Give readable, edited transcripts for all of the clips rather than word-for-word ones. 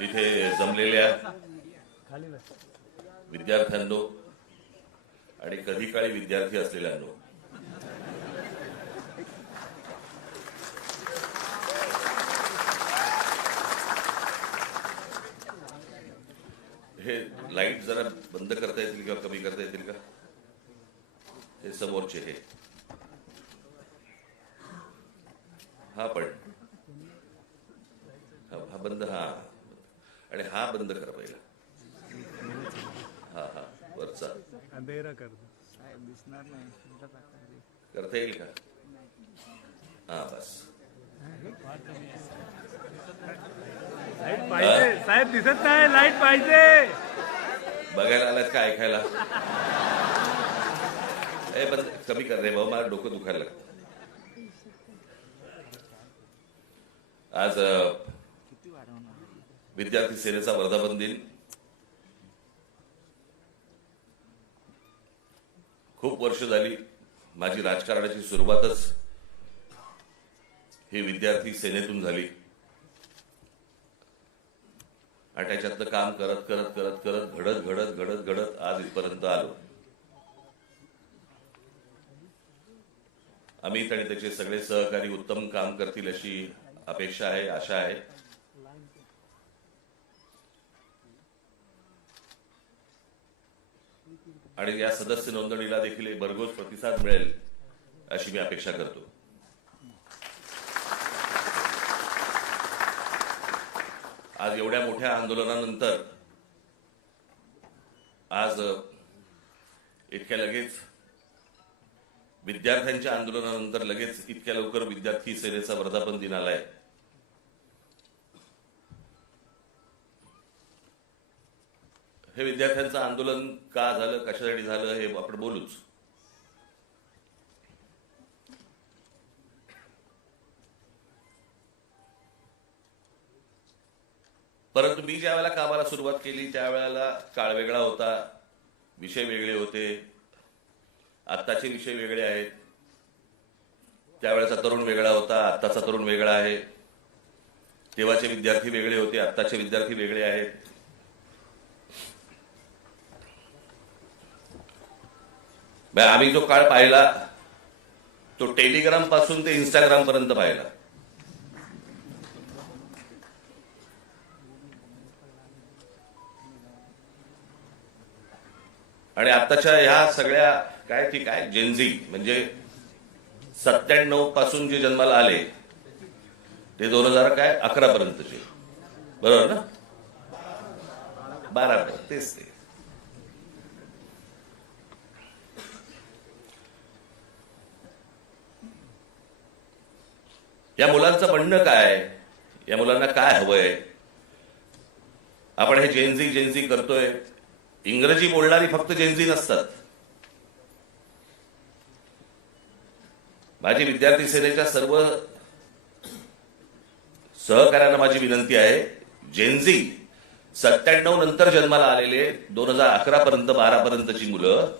इथे जमलेल्या विद्यार्थ्यांनो आणि कधी काळी विद्यार्थी असलेल्यांनो, हे लाईट जरा बंद करता येतील किंवा कमी करता येतील का? हे समोरचे हे हा पण हा बंद, हा आणि हा बंद करा पहिला, हा हा वरचा करता येईल का? हा बस. लाईट पाहिजे साहेब, दिसत नाही, लाईट पाहिजे. बघायला आलात का ऐकायला? बंद कमी कर रे भाऊ, मला डोकं दुखायला लागतं. आज विद्यार्थी सेनेचा वर्धापन दिन. खूप वर्ष झाली माझी राजकारणाची सुरुवातच ही विद्यार्थी सेनेतून झाली आणि त्याच्यातलं काम करत करत करत करत घडत घडत घडत घडत आज इथपर्यंत आलो. अमित आणि त्याचे सगळे सहकारी उत्तम काम करतील अशी अपेक्षा आहे, आशा आहे. आणि या सदस्य नोंदणीला देखील भरघोस प्रतिसाद मिळेल अशी मी अपेक्षा करतो. आज एवढ्या मोठ्या आंदोलनानंतर, आज इतक्या लगेच विद्यार्थ्यांच्या आंदोलनानंतर लगेच इतक्या लवकर विद्यार्थी सेनेचा वर्धापन दिन आलाय. हे विद्यार्थ्यांचं आंदोलन का झालं, कशासाठी झालं हे आपण बोलूच. परंतु मी ज्या वेळेला कामाला सुरुवात केली त्यावेळेला काळ वेगळा होता, विषय वेगळे होते, आत्ताचे विषय वेगळे आहेत. त्यावेळेचा तरुण वेगळा होता, आत्ताचा तरुण वेगळा आहे. तेव्हाचे विद्यार्थी वेगळे होते, आत्ताचे विद्यार्थी वेगळे आहेत. आम्ही जो काळ पाहिला तो टेलिग्राम पासून ते इंस्टाग्राम पर्यंत पाहिला. आणि आताच्या ह्या सगळ्या काय जेनझी म्हणजे 97 पासून जे जन्माला आले ते 2011 पर्यंतचे, बरोबर ना? 12 तेच ते. या मुलांचं म्हणणं काय, या मुलांना काय हवंय? आपण हे जेनझी करतोय. इंग्रजी बोलणारी फक्त जेनझी नसतात. माझी विद्यार्थी सेनेच्या सर्व सहकार्यांना माझी विनंती आहे, जेनझी 97 नंतर जन्माला आलेले 2011 पर्यंत 12 पर्यंतची मुलं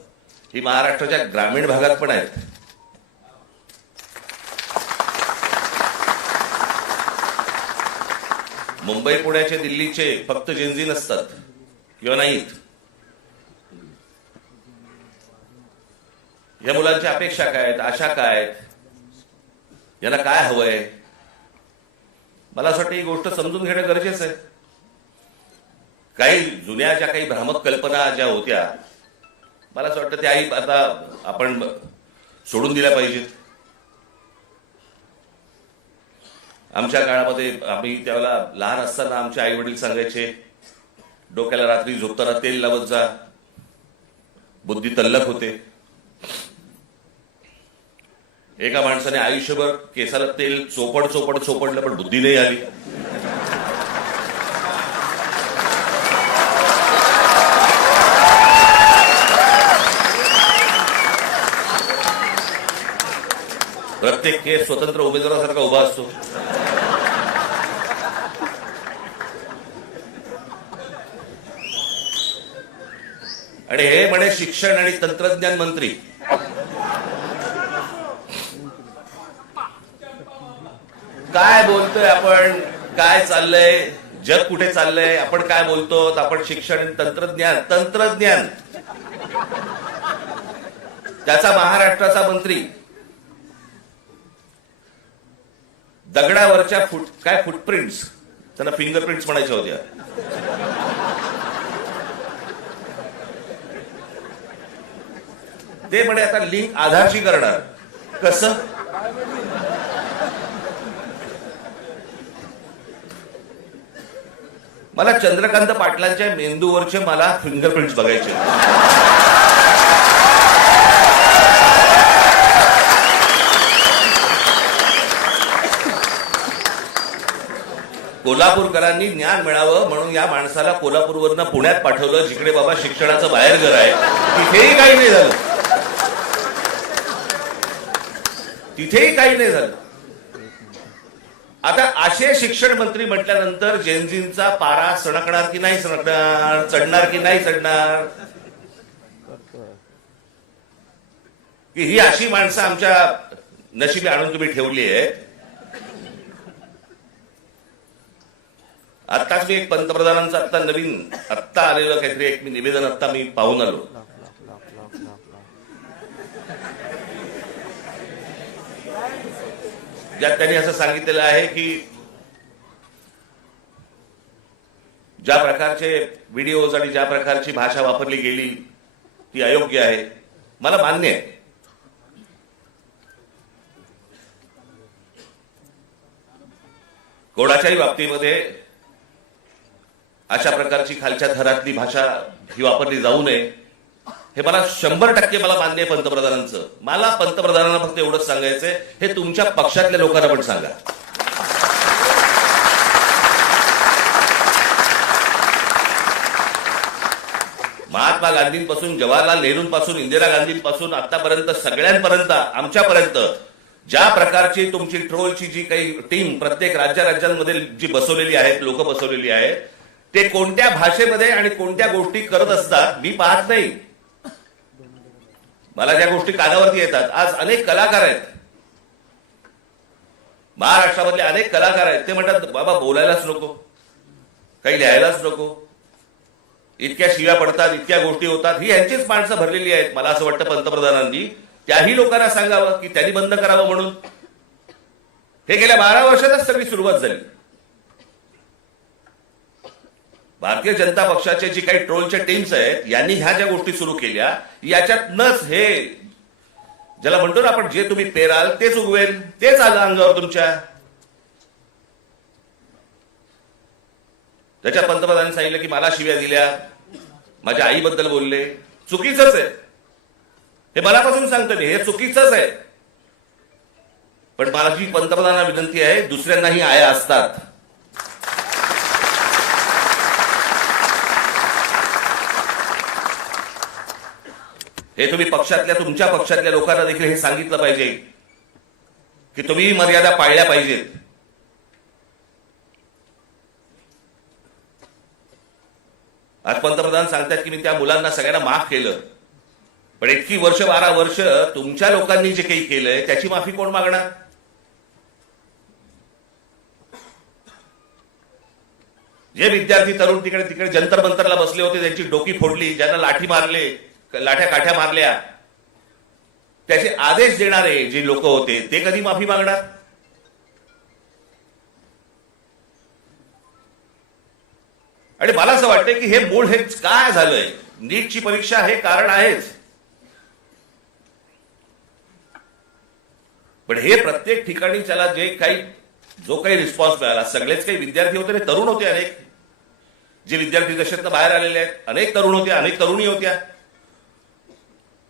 ही महाराष्ट्राच्या ग्रामीण भागात पण आहेत. मुंबई, पुण्याचे, दिल्लीचे फक्त जेनझी नसतात किंवा नाहीत. या मुलांच्या अपेक्षा काय आहेत, आशा काय आहेत, यांना काय हवंय? मला असं वाटतं ही गोष्ट समजून घेणं गरजेचं आहे. काही जुन्या ज्या काही भ्रामक कल्पना ज्या होत्या, मला असं वाटतं त्याही आता आपण सोडून दिल्या पाहिजेत. आमच्या काळामध्ये आम्ही त्यावेळेला लहान असताना आमचे आई वडील सांगायचे, डोक्याला रात्री झोपताना तेल लावत जा, बुद्धी तल्लख होते. एका माणसाने आयुष्यभर केसाला तेल चोपडलं पण बुद्धी नाही आली. प्रत्येक केस स्वतंत्र उमेदवारासारखा उभा असतो. आणि हे म्हणे शिक्षण आणि तंत्रज्ञान मंत्री. काय बोलतोय आपण, काय चाललंय? जग कुठे चाललंय, आपण काय बोलतो, आपण शिक्षण, तंत्रज्ञान त्याचा महाराष्ट्राचा मंत्री दगडावरच्या फुटप्रिंट्स, त्यांना फिंगरप्रिंट्स म्हणायच्या होत्या, ते म्हणे आता लिंक आधारशी करणार. कसं? मला चंद्रकांत पाटलांच्या मेंदूवरचे मला फिंगरप्रिंट्स बघायचे. कोल्हापूरकरांनी ज्ञान मिळावं म्हणून या माणसाला कोल्हापूरवरनं पुण्यात पाठवलं, जिकडे बाबा शिक्षणाचं बाहेरघर आहे. तिथेही काही नाही झालं, तिथेही काही नाही झालं. आता असे शिक्षण मंत्री म्हटल्यानंतर जेनझींचा पारा सणकणार की नाही सणकणार, चढणार की नाही चढणार, की ही अशी माणसं आमच्या नशिबी आणून तुम्ही ठेवली आहे. आत्ताच मी एक पंतप्रधानांचं आत्ता आलेलं काहीतरी एक निवेदन आत्ता मी पाहून आलो. ज्यात त्यांनी असं सांगितलेलं आहे की ज्या प्रकारचे व्हिडिओज आणि ज्या प्रकारची भाषा वापरली गेली ती अयोग्य आहे. मला मान्य आहे. कोणाच्याही बाबतीमध्ये अशा प्रकारची खालच्या थरातली भाषा ही वापरली जाऊ नये, हे मला 100% मला मान्य आहे पंतप्रधानांचं. मला पंतप्रधानांना फक्त एवढंच सांगायचंय, हे तुमच्या पक्षातल्या लोकांना पण सांगा. महात्मा गांधींपासून, जवाहरलाल नेहरूंपासून, इंदिरा गांधींपासून आतापर्यंत सगळ्यांपर्यंत आमच्यापर्यंत ज्या प्रकारची तुमची ट्रोलची जी काही टीम प्रत्येक राज्यांमध्ये जी बसवलेली आहेत, लोक बसवलेली आहेत, ते कोणत्या भाषेमध्ये आणि कोणत्या गोष्टी करत असतात मी पाहत नाही. मला ज्या गोष्टी कानावरती येतात, आज अनेक कलाकार आहेत महाराष्ट्रामधले, अनेक कलाकार आहेत, ते म्हणतात बाबा बोलायलाच नको, काही लिहायलाच नको, इतक्या शिव्या पडतात, इतक्या गोष्टी होतात. ही यांचीच माणसं भरलेली आहेत. मला असं वाटतं पंतप्रधानांनी त्याही लोकांना सांगावं की त्यांनी बंद करावं म्हणून. हे गेल्या 12 वर्षातच सगळी सुरुवात झाली. भारतीय जनता पक्षाचे जी काही ट्रोलच्या टीम्स आहेत, यांनी ह्या ज्या गोष्टी सुरू केल्या, याच्यातनच हे ज्याला म्हणतो ना आपण, जे तुम्ही पेराल तेच उगवेल, तेच आलं अंगावर तुमच्या. त्याच्या पंतप्रधानांनी सांगितलं की मला शिव्या दिल्या, माझ्या आईबद्दल बोलले. चुकीचंच आहे हे, मनापासून सांगतो मी, हे चुकीचंच आहे. पण माझी पंतप्रधानांना विनंती आहे, दुसऱ्यांनाही आया असतात. हे तुम्ही तुमच्या पक्षातल्या लोकांना देखील हे सांगितलं पाहिजे की तुम्ही मर्यादा पाळल्या पाहिजेत. आज पंतप्रधान सांगतात की मी त्या मुलांना सगळ्यांना माफ केलं, पण इतकी 12 वर्ष तुमच्या लोकांनी जे काही केलंय त्याची माफी कोण मागणार? जे विद्यार्थी तरुण तिकडे जंतर मंतरला बसले होते, त्यांची डोकी फोडली, ज्यांना लाठ्या काठ्या मारल्या, त्याचे आदेश देणारे जे लोक होते ते कधी माफी मागणार? आणि मला असं वाटतं की हे मूळ हे काय झालंय, नीटची परीक्षा हे कारण आहेच, पण हे प्रत्येक ठिकाणी त्याला जो काही रिस्पॉन्स मिळाला, सगळेच काही विद्यार्थी होते, तरुण होते, अनेक जे विद्यार्थी दशेतनं बाहेर आलेले आहेत, अनेक तरुण होते, अनेक तरुणी होत्या.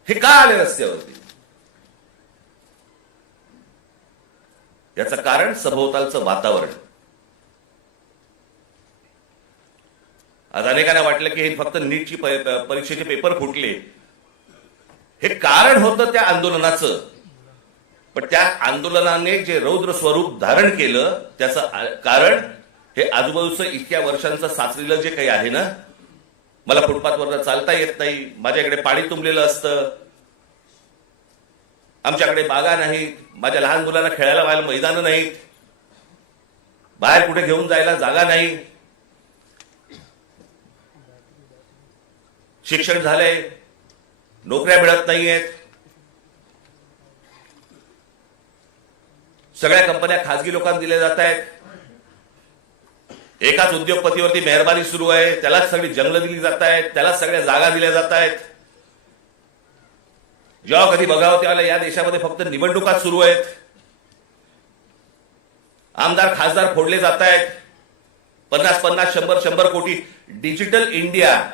हे का आले रस्त्यावरती? याचं कारण सभोवतालचं वातावरण. आज अनेकांना वाटलं की हे फक्त नीटची परीक्षेचे पेपर फुटले, हे कारण होतं त्या आंदोलनाचं. पण त्या आंदोलनाने जे रौद्र स्वरूप धारण केलं त्याचं कारण हे आजूबाजूचं इतक्या वर्षांचं साचलेलं जे काही आहे ना. मला फुटपाथवर चालता येत नाही, माझ्याकडे पाणी तुंबलेलं असतं, आमच्याकडे बागा नाहीत, माझ्या लहान मुलांना खेळायला मैदानं नाहीत, बाहेर कुठे घेऊन जायला जागा नाही, शिक्षण झालंय, नोकऱ्या मिळत नाहीयेत, सगळ्या कंपन्या खासगी लोकांना दिल्या जात आहेत, एकाच उद्योगपतीवरती मेहरबानी सुरू आहे, त्यालाच सगळी जंगलं दिली जात आहेत, त्यालाच सगळ्या जागा दिल्या जात आहेत. जेव्हा कधी बघावं त्याला या देशामध्ये फक्त निवडणुका सुरू आहेत, आमदार खासदार फोडले जात आहेत, 50-50, 100-100 कोटी. डिजिटल इंडिया,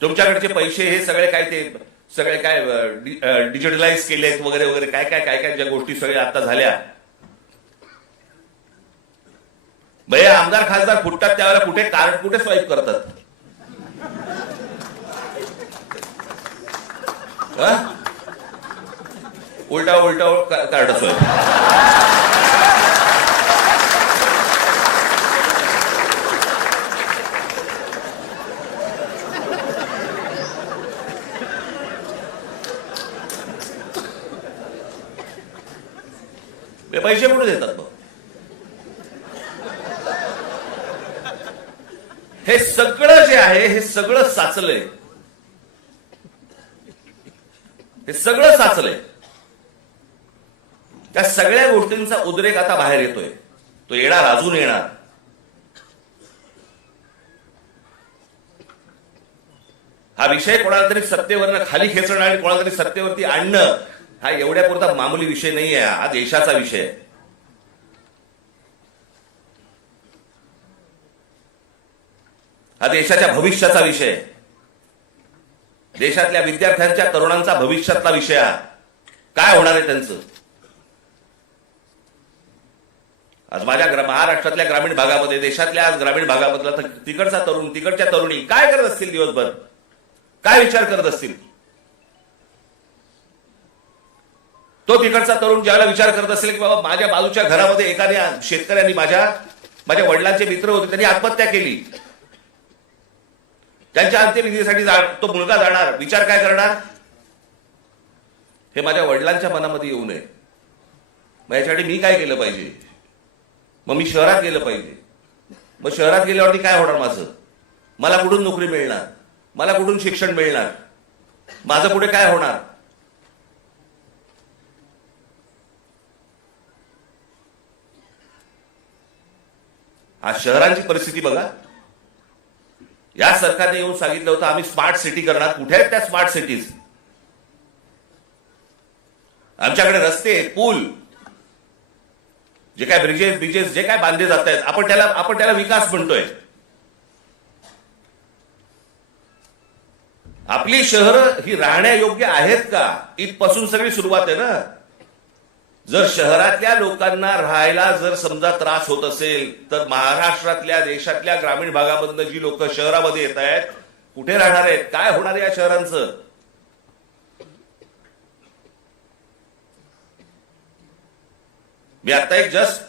तुमच्याकडचे पैसे हे सगळे काय ते सगळे काय डिजिटलाइज केलेत वगैरे वगैरे काय काय काय काय ज्या गोष्टी सगळ्या आता झाल्या. भैया आमदार खासदार फुटतात त्यावेळेला कुठे कार्ड कुठे स्वाईप करतात? उलटा उलटा कार्ड स्वाईप. पैसे कुठे देतात मग? हे सगळं जे आहे हे सगळं साचलंय, हे सगळं साचलंय. त्या सगळ्या गोष्टींचा उद्रेक आता बाहेर येतोय. तो येणार, अजून येणार. हा विषय कोणाला तरी सत्तेवरनं खाली खेचणं आणि कोणाला तरी सत्तेवरती आणणं हा एवढ्यापुरता मामूली विषय नाहीये. हा देशाचा विषय आहे. हा देशाच्या भविष्याचा विषय आहे. देशातल्या विद्यार्थ्यांच्या तरुणांचा भविष्यातला विषय हा. काय होणार आहे त्यांचं? आज माझ्या महाराष्ट्रातल्या ग्रामीण भागामध्ये, देशातल्या आज ग्रामीण भागामधला तिकडचा तरुण, तिकडच्या तरुणी काय करत असतील दिवसभर? काय विचार करत असतील? तो तिकडचा तरुण ज्याला विचार करत असेल की बाबा माझ्या बाजूच्या घरामध्ये एखाद्या शेतकऱ्यांनी माझ्या वडिलांचे मित्र होते, त्यांनी आत्महत्या केली, त्यांच्या अंत्यविधीसाठी तो मुलगा जाणार, विचार काय करणार? हे माझ्या वडिलांच्या मनामध्ये येऊ नये. मग याच्यासाठी मी काय केलं पाहिजे? मग मी शहरात गेलं पाहिजे. मग शहरात गेल्यावरती काय होणार माझं? मला कुठून नोकरी मिळणार? मला कुठून शिक्षण मिळणार? माझं पुढे काय होणार? आज शहरांची परिस्थिती बघा. या सरकारने येऊन सांगितलं होतं आम्ही स्मार्ट सिटी करणार. कुठे आहेत त्या स्मार्ट सिटीज? आमच्याकडे रस्ते, पूल, जे काय ब्रिजेस जे काय बांधले जात आहेत, आपण त्याला विकास म्हणतोय. आपली शहरं ही राहण्यायोग्य आहेत का? इथपासून सगळी सुरुवात आहे ना. जर शहरातल्या लोकांना राहायला जर समजा त्रास होत असेल तर महाराष्ट्रातल्या, देशातल्या ग्रामीण भागामधून जी लोक शहरामध्ये येत आहेत, कुठे राहणार आहेत? काय होणार आहे या शहरांचं? मी आता एक जस्ट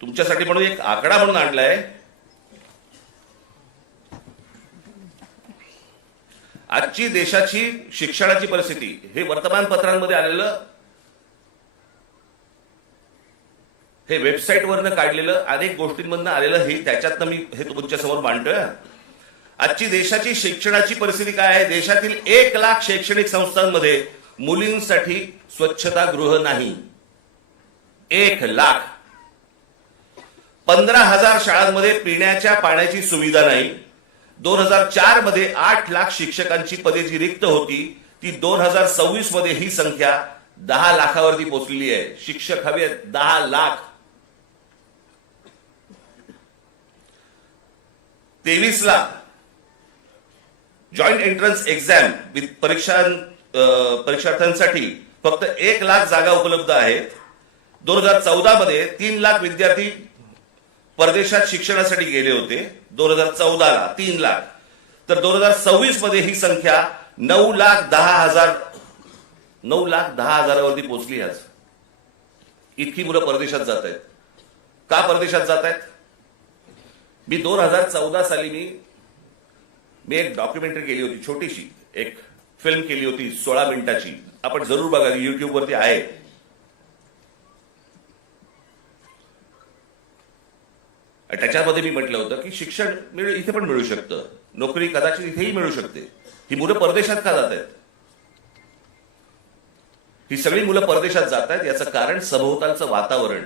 तुमच्यासाठी म्हणून एक आकडा म्हणून आणलाय. आजची देशाची शिक्षणाची परिस्थिती हे वर्तमानपत्रांमध्ये आलेलं, हे वेबसाईटवरनं काढलेलं, अनेक गोष्टींमधनं आलेलं, हे त्याच्यातनं मी हे तुमच्या समोर मांडतोय. आजची देशाची शिक्षणाची परिस्थिती काय आहे? देशातील 1 लाख शैक्षणिक संस्थांमध्ये मुलींसाठी स्वच्छतागृह नाही. 1 लाख. 15,000 शाळांमध्ये पिण्याच्या पाण्याची सुविधा नाही. 2004 मध्ये 8 लाख शिक्षकांची पदे जी रिक्त होती ती 2026 मध्ये ही संख्या 10 लाखावरती पोहोचलेली आहे. शिक्षक हवे 10 lakh. 23 lakh joint entrance exam परीक्षार्थ्यांसाठी फक्त 1 लाख जागा उपलब्ध आहेत. 2014 मध्ये 3 लाख विद्यार्थी परदेशात शिक्षणासाठी गेले होते. 2014ला 3 लाख. तर 2026 मध्ये ही संख्या 9,10,000वरती पोहोचली. आज इतकी मुलं परदेशात जात आहेत. का परदेशात जात आहेत? मी 2014 साली मी एक डॉक्युमेंटरी केली होती, छोटीशी एक फिल्म केली होती 16 मिनिटाची. आपण जरूर बघा, युट्यूबवरती आहे. आणि त्याच्यामध्ये मी म्हटलं होतं की शिक्षण इथे पण मिळू शकतं, नोकरी कदाचित इथेही मिळू शकते. ही मुलं परदेशात का जात आहेत? ही सगळी मुलं परदेशात जात आहेत याचं कारण सभोवतालचं वातावरण.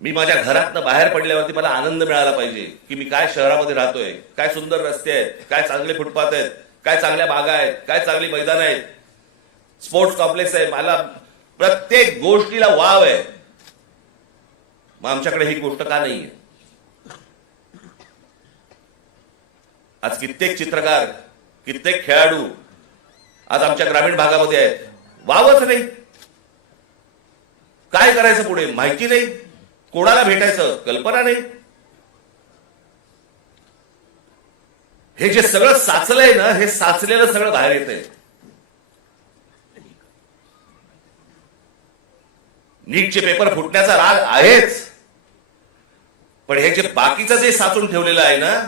मी माझ्या घरातनं बाहेर पडल्यावरती मला आनंद मिळाला पाहिजे की मी काय शहरामध्ये राहतोय, काय सुंदर रस्ते आहेत, काय चांगले फुटपाथ आहेत, काय चांगल्या बागा आहेत, काय चांगली मैदान आहेत, स्पोर्ट्स कॉम्प्लेक्स आहे. मला प्रत्येक गोष्टीला वाव आहे. मग आमच्याकडे ही गोष्ट का नाहीये? आज कित्येक चित्रकार, कित्येक खेळाडू आज आमच्या ग्रामीण भागामध्ये आहेत, वावच नाही. काय करायचं पुढे माहिती नाही, कोणाला भेटायचं कल्पना नाही. हे जे सगळं साचलंय ना, हे साचलेलं सगळं बाहेर येतंय. नीटचे पेपर फुटण्याचा राग आहेच, पण हे जे बाकीचं जे साचून ठेवलेलं आहे ना,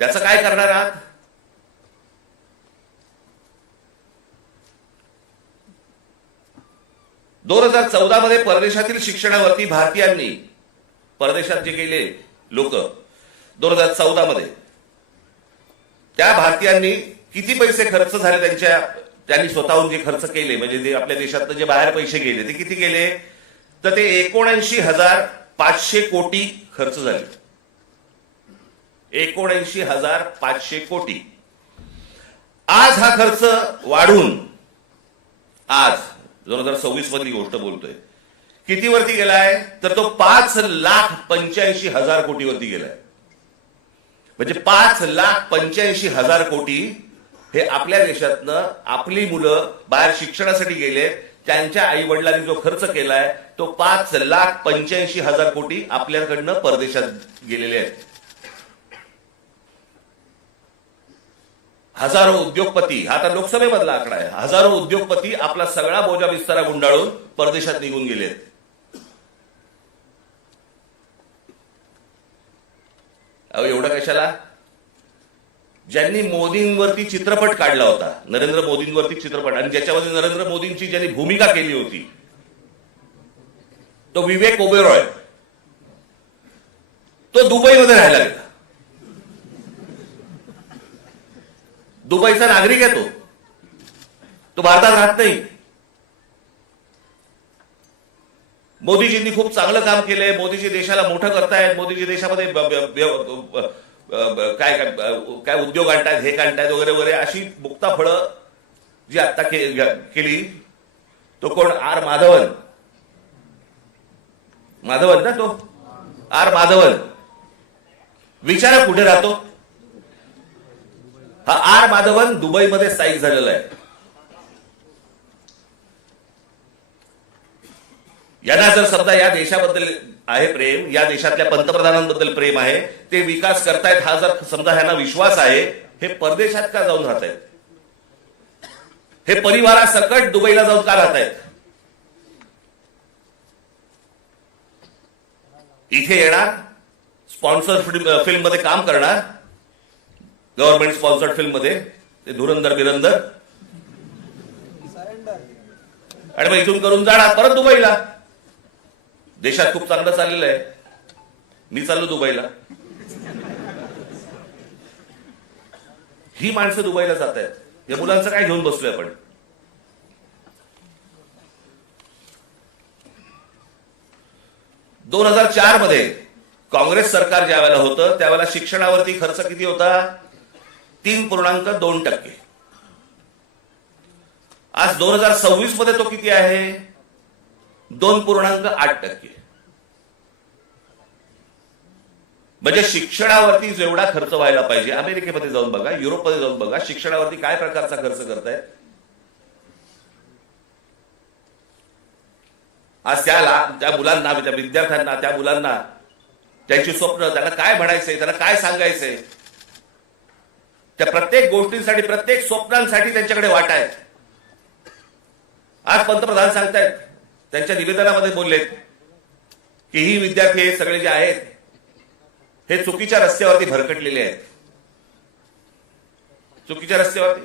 त्याचं काय करणार आहात? दोन 2014 मध्ये परदेशातील शिक्षणावरती भारतीयांनी, परदेशात जे गेले लोक 2014 मध्ये, त्या भारतीयांनी किती पैसे खर्च झाले त्यांनी स्वतःहून जे खर्च केले, म्हणजे जे आपल्या देशातनं जे बाहेर पैसे गेले ते किती गेले? तर ते 79,500 कोटी खर्च झाले. 79,500 कोटी. आज हा खर्च वाढून, आज 2026 मधली गोष्ट बोलतोय, किती वरती गेलाय? तर तो 5,85,000 कोटीवरती गेलाय. म्हणजे 5,85,000 कोटी हे आपल्या देशातनं आपली मुलं बाहेर शिक्षणासाठी गेले, त्यांच्या आई वडिलांनी जो खर्च केलाय तो 5,85,000 कोटी आपल्याकडनं परदेशात गेलेले आहेत. हजारो उद्योगपती, हा तर लोकसभेमधला आकडा आहे, हजारो उद्योगपती आपला सगळा बोजा बिस्तारा गुंडाळून परदेशात निघून गेले. अहो एवढं कशाला? ज्यांनी मोदींवरती चित्रपट काढला होता, नरेंद्र मोदींवरती चित्रपट, आणि ज्याच्यामध्ये नरेंद्र मोदींची ज्यांनी भूमिका केली होती तो विवेक ओबेरॉय, तो दुबईमध्ये राहायला गेला. दुबईचा नागरिक आहे तो भारतात राहत नाही. मोदीजींनी खूप चांगलं काम केलंय, मोदीजी देशाला मोठं करतायत, मोदीजी देशामध्ये काय काय उद्योग आणतायत, हे आणतायत वगैरे वगैरे, अशी मुक्ता फळं जी आता केली. तो कोण? आर माधवन ना, तो आर माधवन. विचारा कुठे राहतो हा आर माधवन? दुबईमध्ये स्थायिक झालेला आहे. यांना जर समजा या देशाबद्दल आहे प्रेम, या देशातल्या पंतप्रधानांबद्दल प्रेम आहे, ते विकास करतायत, हा जर समजा ह्यांना विश्वास आहे, हे परदेशात का जाऊन राहत आहेत? हे परिवारासकट दुबईला जाऊन का राहत आहेत? इथे येणार, स्पॉन्सर फिल्म मध्ये काम करणार, गव्हर्नमेंट स्पॉन्सर्ड फिल्म मध्ये, ते धुरंधर बिरंदर, आणि मग इथून करून जाणार परत दुबईला. देशात खूप चांगलं चाललेलं आहे, मी चाललो दुबईला. ही माणसं दुबईला जात आहेत. या मुलांचं काय घेऊन बसलोय आपण? दोन 2004 मध्ये काँग्रेस सरकार ज्या वेळेला होतं त्यावेळेला शिक्षणावरती खर्च किती होता? 3.2%. आज 2026 मध्ये तो किती आहे? 2.8%. म्हणजे शिक्षणावरती जेवढा खर्च व्हायला पाहिजे, अमेरिकेमध्ये जाऊन बघा, युरोपमध्ये जाऊन बघा, शिक्षणावरती काय प्रकारचा खर्च करतायत. आज त्या मुलांना, त्या विद्यार्थ्यांना, त्या मुलांना त्यांची स्वप्न, त्यांना काय म्हणायचंय, त्यांना काय सांगायचंय, त्या प्रत्येक गोष्टींसाठी, प्रत्येक स्वप्नांसाठी त्यांच्याकडे वाटा आहेत. आज पंतप्रधान सांगतायत, त्यांच्या निवेदनामध्ये बोललेत की ही विद्यार्थी हे सगळे जे आहेत हे चुकीच्या रस्त्यावरती भरकटलेले आहेत. चुकीच्या रस्त्यावरती.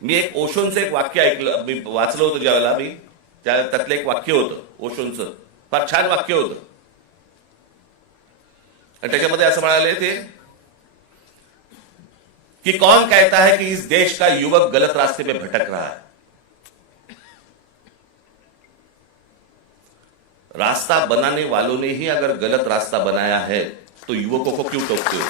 मी एक ओशोंचं एक वाक्य ऐकलं, मी वाचलं होतं ज्यावेळेला, मी त्यातलं एक वाक्य होतं ओशोंचं, फार छान वाक्य होतं. आणि त्याच्यामध्ये असं म्हणाले ते कि कौन कहता है कि इस देश का युवक गलत रास्ते पे भटक रहा है। रास्ता बनाने वालों ने ही अगर गलत रास्ता बनाया है तो युवकों को क्यों टोकते हो?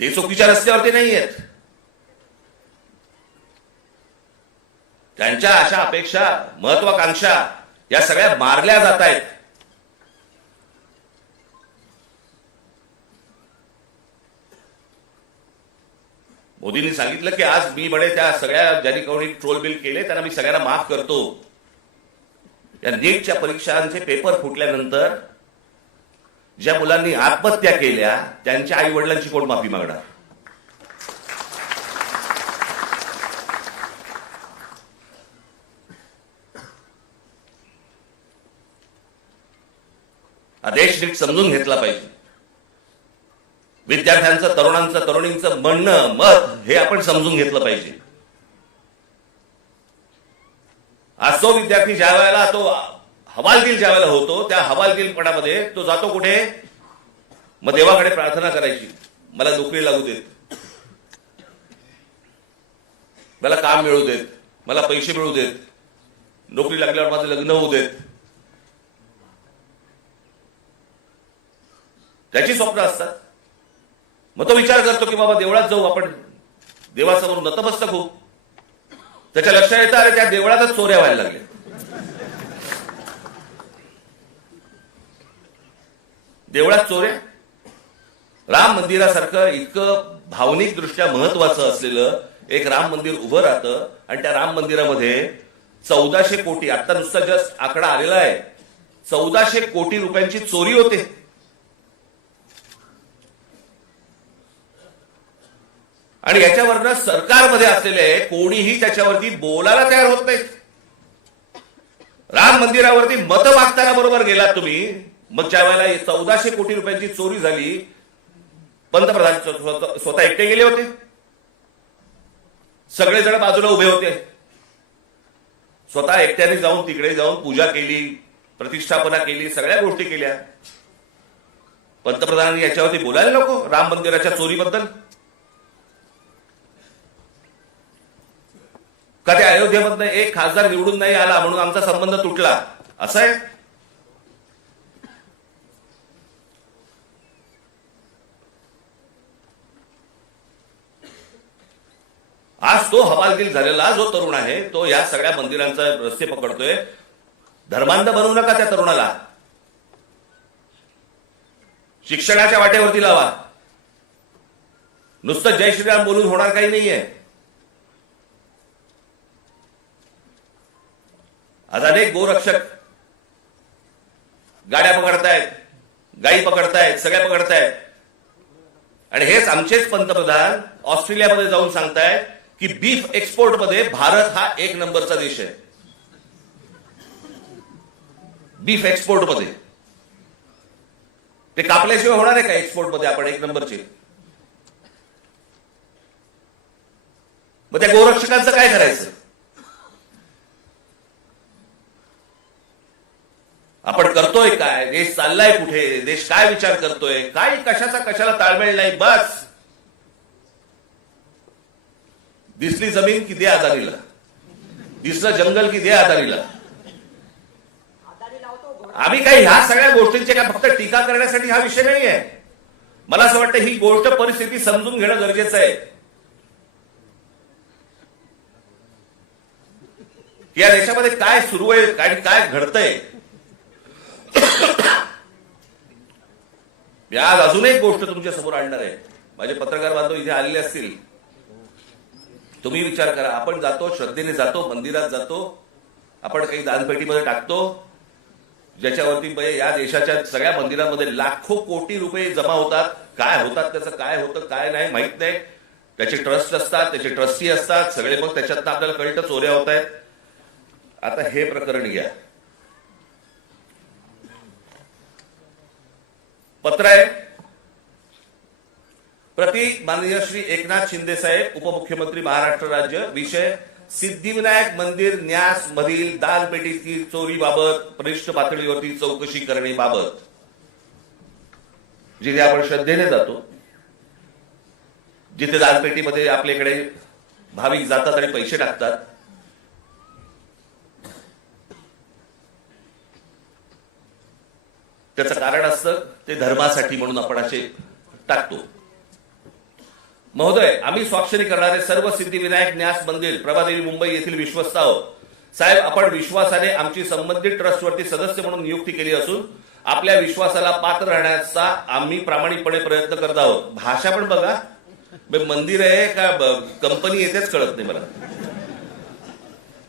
ते चुकीच्या रस्त्यावरती नाही आहेत. त्यांच्या आशा अपेक्षा महत्वाकांक्षा या सगळ्या मारल्या जात आहेत. मोदींनी सांगितलं की आज मी म्हणे त्या सगळ्या ज्यांनी कोणी ट्रोल बिल केले त्यांना मी सगळ्यांना माफ करतो. या नीटच्या परीक्षांचे पेपर फुटल्यानंतर ज्या मुलांनी आत्महत्या केल्या त्यांच्या आई वडिलांची कोण माफी मागणार? हा देश नीट समजून घेतला पाहिजे. विद्यार्थ्यांचं, तरुणांचं, तरुणींचं म्हणणं, मत हे आपण समजून घेतलं पाहिजे. आज तो विद्यार्थी ज्या वेळेला तो हवालदिल ज्या वेळेला होतो त्या हवालदिलपणामध्ये तो जातो कुठे? मग देवाकडे प्रार्थना करायची, मला नोकरी लागू देत, मला काम मिळू देत, मला पैसे मिळू देत, नोकरी लागल्यावर माझं लग्न होऊ देत. त्याची स्वप्न असतात. मग तो विचार करतो की बाबा देवळात जाऊ आपण, देवासमोर नतमस्तक होऊ. त्याच्या लक्षात येतं अरे त्या देवळातच चोऱ्या व्हायला लागल्या. देवळात चोऱ्या. राम मंदिरासारखं इतकं भावनिक दृष्ट्या महत्वाचं असलेलं एक राम मंदिर उभं राहतं आणि त्या राम मंदिरामध्ये 1400 कोटी, आता नुसता जस्ट आकडा आलेला आहे, 1400 कोटी रुपयांची चोरी होते. आणि याच्यावरनं सरकारमध्ये असलेले कोणीही त्याच्यावरती बोलायला तयार होत नाहीत. राम मंदिरावरती मतं मागताना बरोबर गेलात तुम्ही. मग ज्या वेळेला 1400 कोटी रुपयांची चोरी झाली, पंतप्रधान स्वतः एकटे गेले होते, सगळेजण बाजूला उभे होते. स्वतः एकट्याने जाऊन तिकडे जाऊन पूजा केली, प्रतिष्ठापना केली, सगळ्या गोष्टी केल्या. पंतप्रधानांनी याच्यावरती बोलायला नको राम मंदिराच्या चोरीबद्दल? का त्या अयोध्येमधनं एक खासदार निवडून नाही आला म्हणून आमचा संबंध तुटला असं आहे? आज तो हवालदिल झालेला जो तरुण आहे तो या सगळ्या मंदिरांचा रस्ते पकडतोय. धर्मांध बनवू नका त्या तरुणाला. शिक्षणाच्या वाटेवरती लावा. नुसतं जय श्रीराम बोलून होणार काही नाहीये. आज अनेक गोरक्षक गाड्या पकडतायत, गायी पकडतायत, सगळ्या पकडतायत. आणि हेच आमचेच पंतप्रधान ऑस्ट्रेलियामध्ये जाऊन सांगतायत की बीफ एक्सपोर्ट मध्ये भारत हा 1 नंबरचा देश आहे. बीफ एक्सपोर्ट मध्ये ते कापल्याशिवाय होणार आहे का एक्सपोर्ट मध्ये आपण 1 नंबरचे? मग त्या गोरक्षकांचं काय करायचं? आपण करतोय काय? देश चाललाय कुठे? देश काय विचार करतोय? काय कशाचा कशाला ताळमेळ नाही. बस दिसली जमीन की दे अदानीला, दिसलं जंगल की दे अदानीला. आम्ही काही ह्या सगळ्या गोष्टींची काय फक्त टीका करण्यासाठी हा विषय नाही आहे. मला असं वाटतं ही गोष्ट परिस्थिती समजून घेणं गरजेचं आहे. या देशामध्ये काय सुरू आहे आणि काय घडतंय. मी आज अजून एक गोष्ट तुमच्या समोर आणणार आहे. माझे पत्रकार बांधव इथे आलेले असतील. तुम्ही विचार करा, आपण जातो, श्रद्धेने जातो, मंदिरात जातो, आपण काही दानपेटीमध्ये टाकतो, ज्याच्यावरती या देशाच्या सगळ्या मंदिरांमध्ये लाखो कोटी रुपये जमा होतात. काय होतात, त्याचं काय होतं काय नाही माहित नाही. त्याचे ट्रस्ट असतात, त्याचे ट्रस्टी असतात सगळे. मग त्याच्यातनं आपल्याला कळतं चोऱ्या होत आहेत. आता हे प्रकरण घ्या. पत्र आहे प्रति माननीय श्री एकनाथ शिंदे साहेब, उपमुख्यमंत्री महाराष्ट्र राज्य. विषय सिद्धिविनायक मंदिर न्यास मधील दानपेटीची चोरीबाबत वरिष्ठ पातळीवरती चौकशी करण्याबाबत जिथे आपण श्रद्धेने जातो, जिथे दानपेटीमध्ये आपल्याकडे भाविक जातात आणि पैसे टाकतात, त्याचं कारण असतं ते धर्मासाठी म्हणून आपण असे टाकतो. महोदय, आम्ही स्वाक्षरी करणारे सर्व सिद्धिविनायक न्यास मंदिर प्रभादेवी मुंबई येथील विश्वस्त आहोत. साहेब, आपण विश्वासाने आमची संबंधित ट्रस्टवरती सदस्य म्हणून नियुक्ती केली असून आपल्या विश्वासाला पात्र राहण्याचा आम्ही प्रामाणिकपणे प्रयत्न करत आहोत. भाषा पण बघा, मंदिर आहे का कंपनी येतेच कळत नाही मला.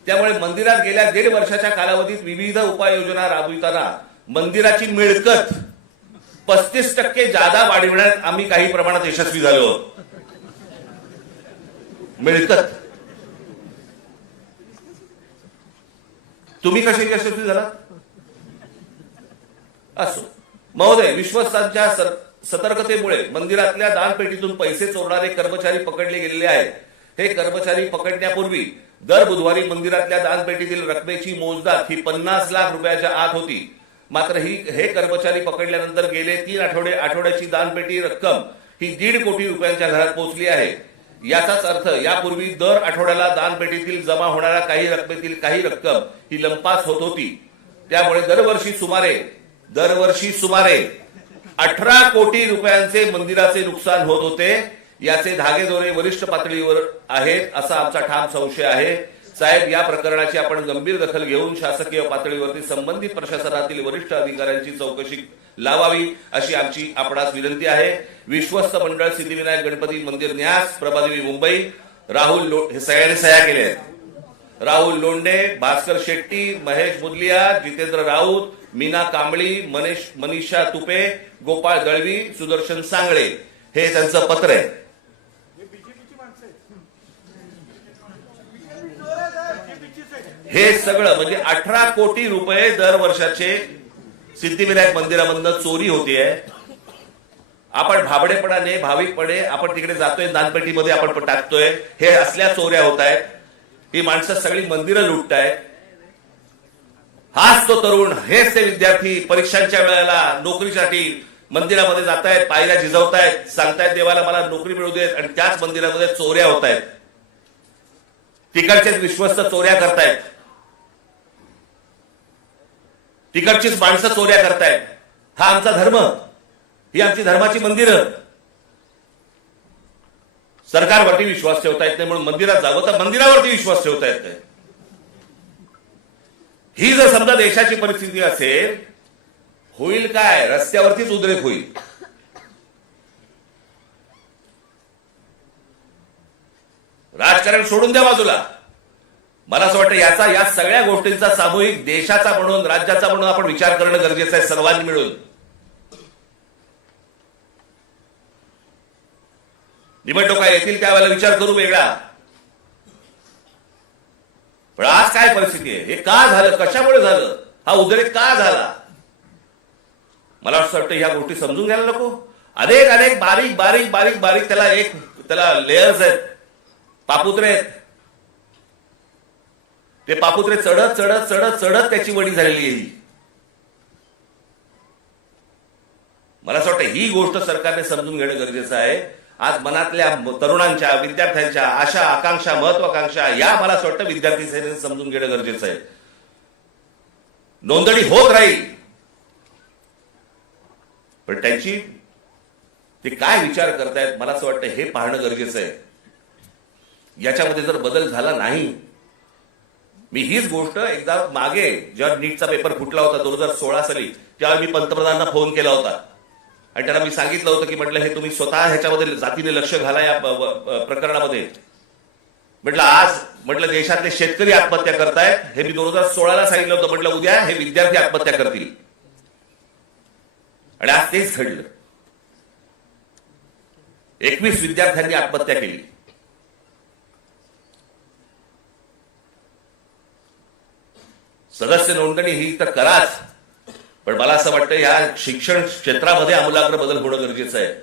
त्यामुळे मंदिरात गेल्या 1.5 वर्षाच्या कालावधीत विविध उपाययोजना राबविताना मंदिराची मिळकत 35% जादा वाढविण्यात आम्ही काही प्रमाणात यशस्वी झालो आहोत. मिळकत तुम्ही कशी यशस्वी झाला असो. महोदय, विश्वस्तांच्या सतर्कतेमुळे मंदिरातल्या दानपेटीतून पैसे चोरणारे कर्मचारी पकडले गेलेले आहेत. हे कर्मचारी पकडण्यापूर्वी दर बुधवारी मंदिरातल्या दानपेटीतील रकमेची मोजदाद ही 50 लाख रुपयाच्या आत होती. मात्र हे कर्मचारी पकडल्यानंतर गेले 3 आठवड्याची दानपेटी रक्कम ही 1.5 कोटी रुपयांच्या घरात पोहोचली आहे. याचाच अर्थ यापूर्वी दर आठवड्याला दानपेटीतील जमा होणाऱ्या काही रकमेतील काही रक्कम ही लंपास होत होती. त्यामुळे दरवर्षी सुमारे 18 कोटी रुपयांचे मंदिराचे नुकसान होत होते. याचे धागेदोरे वरिष्ठ पातळीवर आहेत असा आमचा ठाम संशय आहे. साहेब, या प्रकरणाची आपण गंभीर दखल घेऊन शासकीय पातळीवरती संबंधित प्रशासनातील वरिष्ठ अधिकाऱ्यांची चौकशी लावावी अशी आमची आपणास विनंती आहे. विश्वस्त मंडळ सिद्धिविनायक गणपती मंदिर न्यास प्रभादेवी मुंबई. हे सगळ्यांनी सह्या केल्या आहेत. राहुल लोंढे, भास्कर शेट्टी, महेश मुदलिया, जितेंद्र राऊत, मीना कांबळी, मनीषा तुपे, गोपाळ दळवी, सुदर्शन सांगळे हे त्यांचं पत्र आहे. हे सगळं म्हणजे 18 कोटी रुपये दर वर्षाचे सिद्धिविनायक मंदिरामधनं चोरी होतीये. आपण भाबडेपणाने भाविकपणे आपण तिकडे जातोय, दानपेटीमध्ये आपण टाकतोय. हे असल्या चोऱ्या होत आहेत. ही माणसं सगळी मंदिरं लुटतायत. हाच तो तरुण, हेच ते विद्यार्थी परीक्षांच्या वेळेला नोकरीसाठी मंदिरामध्ये जातायत, पायऱ्या झिजवतायत, सांगतायत देवाला मला नोकरी मिळू देत, आणि त्याच मंदिरामध्ये चोऱ्या होत आहेत. तिकडचेच विश्वस्त चोऱ्या करतायत, तिकडचीच माणसं चोऱ्या करतायत. हा आमचा धर्म, ही आमची धर्माची मंदिरं. सरकारवरती विश्वास ठेवता येत नाही म्हणून मंदिरात जावं तर मंदिरावरती विश्वास ठेवता येत नाही. ही जर समजा देशाची परिस्थिती असेल, होईल काय? रस्त्यावरतीच उद्रेक होईल. राजकारण सोडून द्या बाजूला. मला असं वाटतं या सगळ्या गोष्टींचा सामूहिक देशाचा म्हणून, राज्याचा म्हणून आपण विचार करणं गरजेचं आहे सर्वांनी मिळून. निवडणुका येतील त्यावेळेला विचार करू वेगळा. पण आज काय परिस्थिती आहे? हे का झालं? कशामुळे झालं? हा उद्रेक का झाला? मला असं वाटतं ह्या गोष्टी समजून घ्यायला नको. अनेक बारीक बारीक बारीक बारीक त्याला लेयर्स आहेत, पापुत्रे आहेत. ते पापुत्रे चढत चढत चढत चढत त्याची वडी झालेली आहे. मला असं वाटतं ही गोष्ट सरकारने समजून घेणं गरजेचं आहे. आज मनातल्या तरुणांच्या, विद्यार्थ्यांच्या आशा, आकांक्षा, महत्वाकांक्षा या मला असं वाटतं विद्यार्थी सेनेने समजून घेणं गरजेचं आहे. नोंदणी होत राहील, पण त्यांची ते काय विचार करतायत मला असं वाटतं हे पाहणं गरजेचं आहे. याच्यामध्ये जर बदल झाला नाही, मी हीच गोष्ट एकदा मागे जेव्हा नीटचा पेपर फुटला होता 2016 साली, तेव्हा मी पंतप्रधानांना फोन केला होता आणि त्यांना मी सांगितलं होतं की म्हटलं हे तुम्ही स्वतः ह्याच्यामध्ये जातीने लक्ष घाला या प्रकरणामध्ये. म्हटलं आज म्हटलं देशातले शेतकरी आत्महत्या करतायत, हे मी 2016ला सांगितलं होतं. म्हटलं उद्या हे विद्यार्थी आत्महत्या करतील, आणि आज तेच घडलं. 21 विद्यार्थ्यांनी आत्महत्या केली. सदस्य नोंदणी ही तर कराच, पण मला असं वाटतं या शिक्षण क्षेत्रामध्ये आमूलाग्र बदल होणं गरजेचं आहे.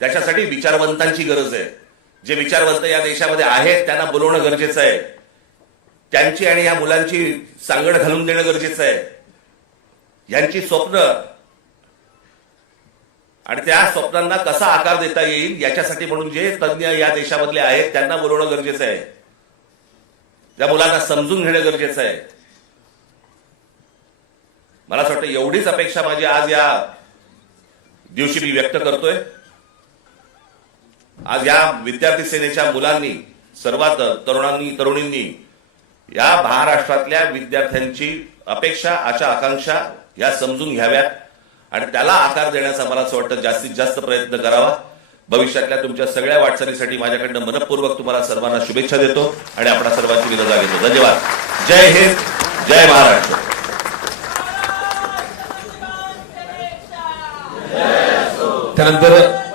त्याच्यासाठी विचारवंतांची गरज आहे. जे विचारवंत या देशामध्ये आहेत त्यांना बोलवणं गरजेचं आहे. त्यांची आणि या मुलांची सांगड घालून देणं गरजेचं आहे. यांची स्वप्न आणि त्या स्वप्नांना कसा आकार देता येईल याच्यासाठी म्हणून जे तज्ज्ञ या देशामधले आहेत त्यांना बोलवणं गरजेचं आहे. त्या मुलांना समजून घेणं गरजेचं आहे. मला असं वाटतं एवढीच अपेक्षा माझी आज या दिवशी मी व्यक्त करतोय. आज या विद्यार्थी सेनेच्या मुलांनी, सर्वात तरुणींनी या महाराष्ट्रातल्या विद्यार्थ्यांची अपेक्षा, आशा, आकांक्षा या समजून घ्याव्यात आणि त्याला आकार देण्याचा मला असं वाटतं जास्तीत जास्त प्रयत्न करावा. भविष्यातल्या तुमच्या सगळ्या वाटचालीसाठी माझ्याकडनं मनपूर्वक तुम्हाला सर्वांना शुभेच्छा देतो आणि आपणा सर्वांची रजा घेतो. धन्यवाद. जय हिंद, जय महाराष्ट्र. त्यानंतर